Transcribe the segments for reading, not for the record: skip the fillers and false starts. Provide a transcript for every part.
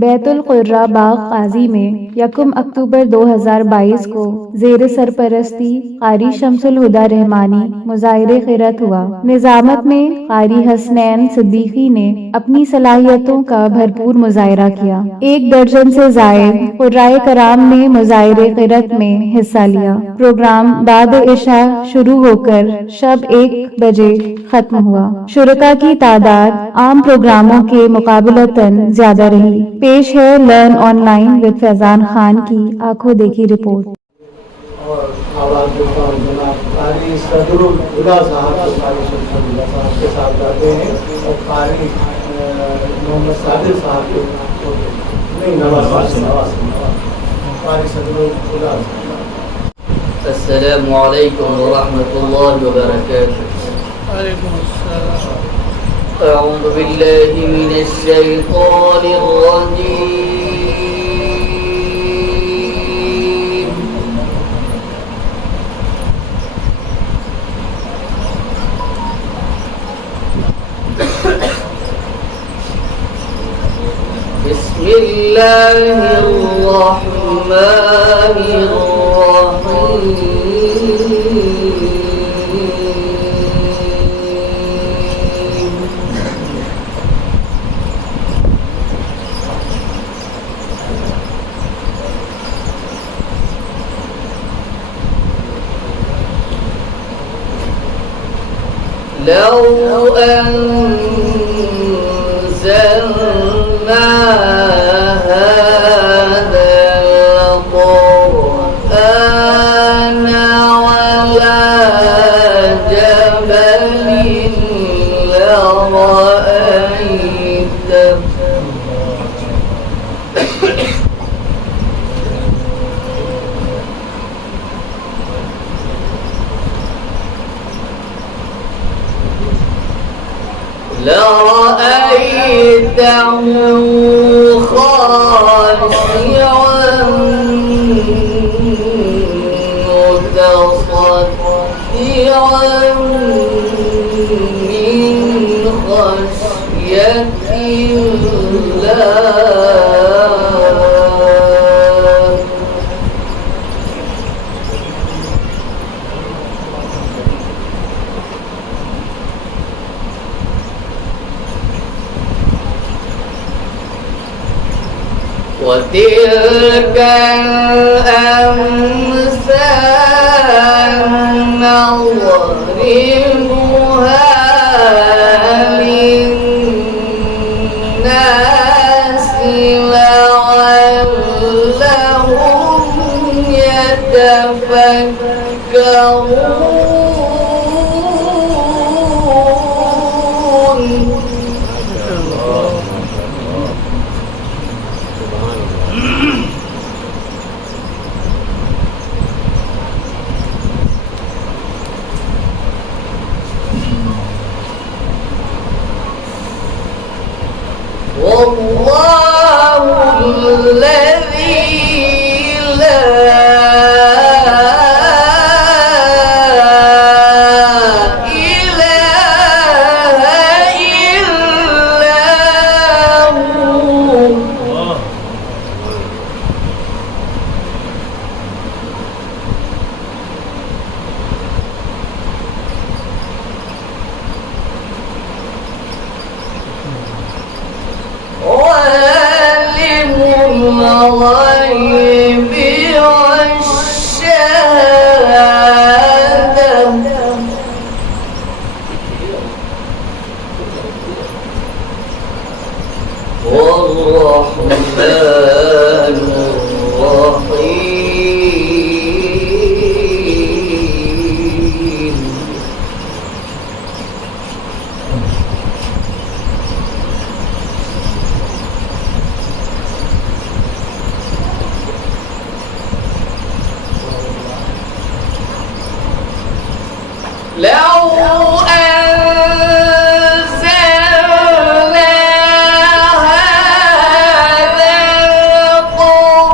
बैतुल कुर्रा बाग काजी में 1 अक्टूबर 2022 को ज़ेर सरपरस्ती कारी शमसुल हुदा रहमानी मुज़ाहिरे क़िरत हुआ। निज़ामत में कारी हसनैन सिद्दीकी ने अपनी सलाहियतों का भरपूर मुज़ाहिरा किया। 1 दर्जन से ज़ायद क़ुर्राए कराम ने मुज़ाहिरे क़िरत में हिस्सा लिया। प्रोग्राम बाद इशा शुरू होकर शब 1 बजे खत्म हुआ। शुरका की तादाद आम प्रोग्रामों के मुकाबलतन ज्यादा रही। पेश है लर्न ऑनलाइन विद फैजान खान की आंखों देखी रिपोर्ट। और आवाज़ देता हूँ जनाब कारी सदरुल हुदा साहब को कारी शमसुल हुदा साहब के साथ जाते हैं और कारी मोहम्मद सादिक साहब को नहीं नवाज कारी सदरुल हुदा साहब। अस्सलामु अलैकुम व रहमतुल्लाहि व बरकातुहू। वालेकुम अस्सलाम। अऊज़ु बिल्लाहि मिनश शैतानिर रजीम। बिस्मिल्लाहिर रहमानिर रहीम। لو أنزلنا هذا القرآن على جبل لرأيته خاشعا متصدعا من خشية الله. وتلك الأمثال نضربها للناس لعلهم يتفكرون. والله الذي لا إله إلا هو. عالم الغيب والشهادة والرحمن الرحيم. لو أنزلنا هذا القرآن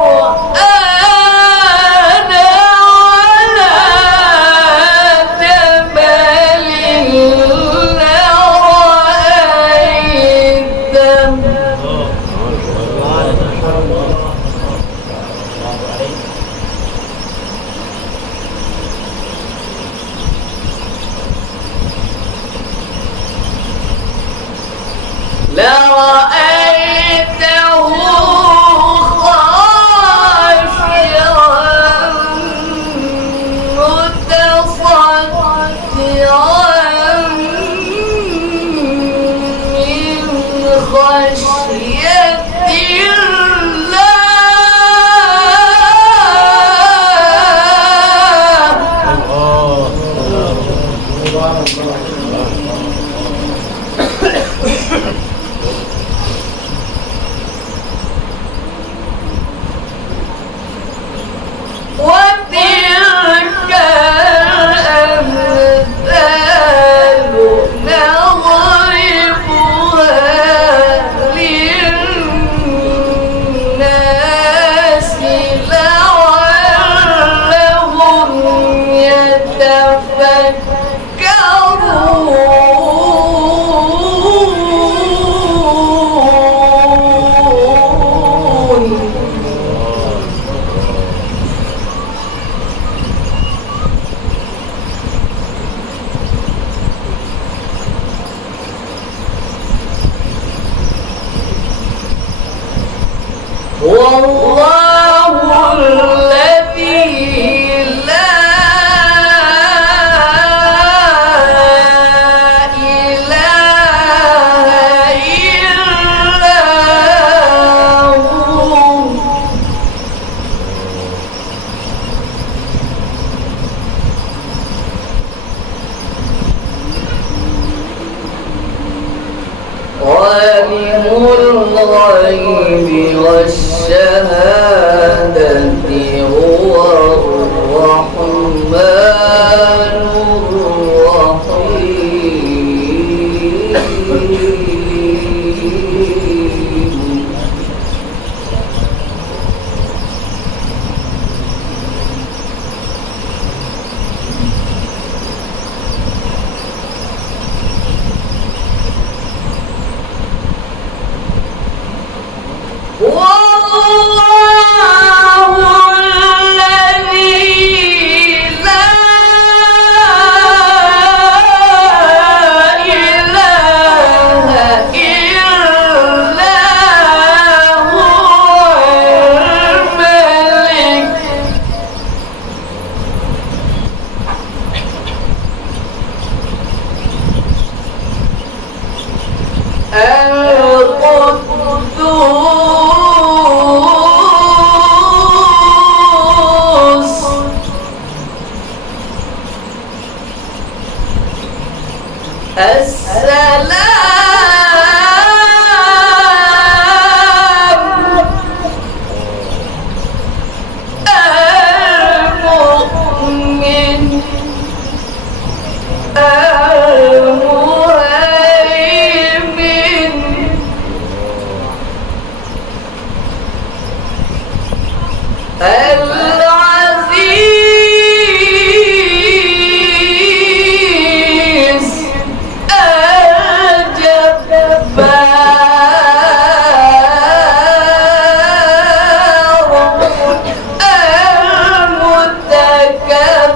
هو الله الذي لا إله إلا هو عالم الغيب والشهادة هو الرحمن الرحيم والله الذي لا إله إلا هو الملك القدوس السلام المؤمن المهيمن العزيز الجبار المتكبر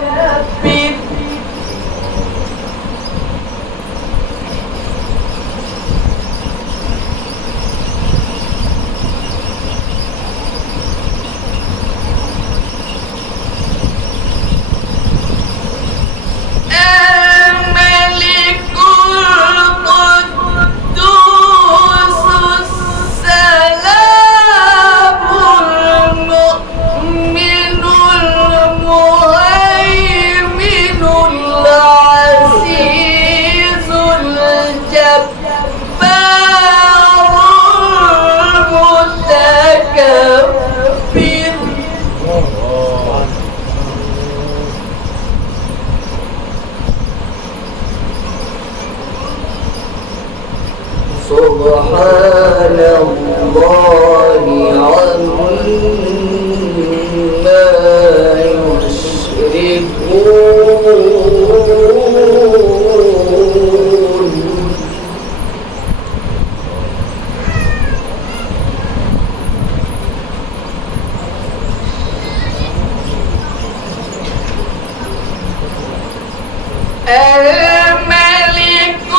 الملك القدوس السلام المؤمن المهيمن العزيز الجبار المتكبر سبحان الله عما يشركون الملك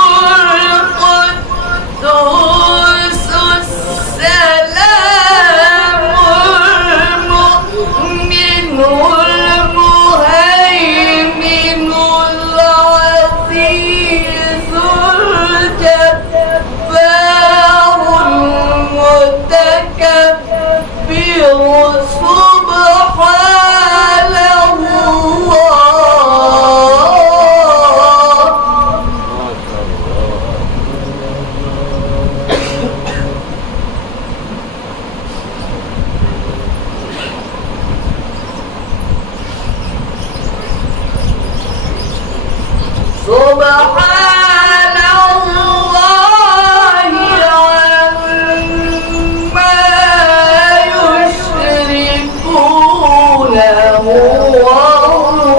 القدوس السلام المؤمن المهيمن العزيز الجبار المتكبر سبحان الله سبحان الله عما يشركون هو الله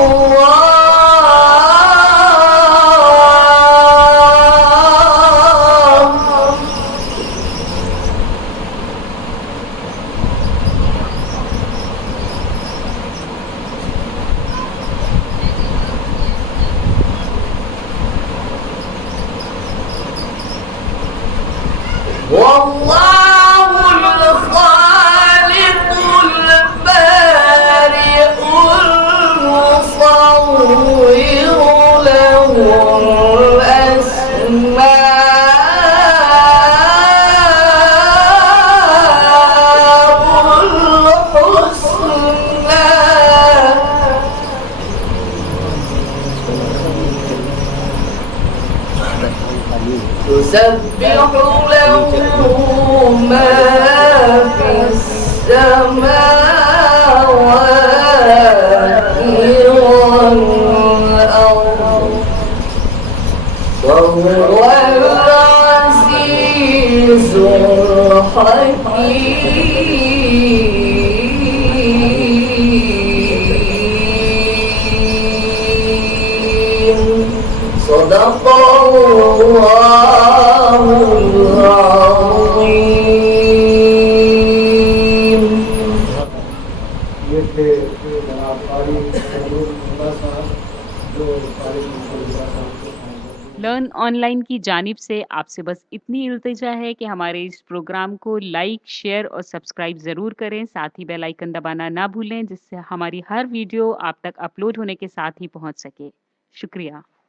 الحكيم صدق الله العظيم. یہ تھے جناب قاری صدرول ہدا صاحب جو قاری شمس الہدا صاحب کو لرن آن لائن کی جانب سے آپ سے بس اتنی التجا ہے کہ ہمارے اس پروگرام کو لائک، شیئر اور سبسکرائب ضرور کریں، ساتھ ہی بیل آئیکن دبانا نہ بھولیں جس سے ہماری ہر ویڈیو آپ تک اپلوڈ ہونے کے ساتھ ہی پہنچ سکے۔ شکریہ۔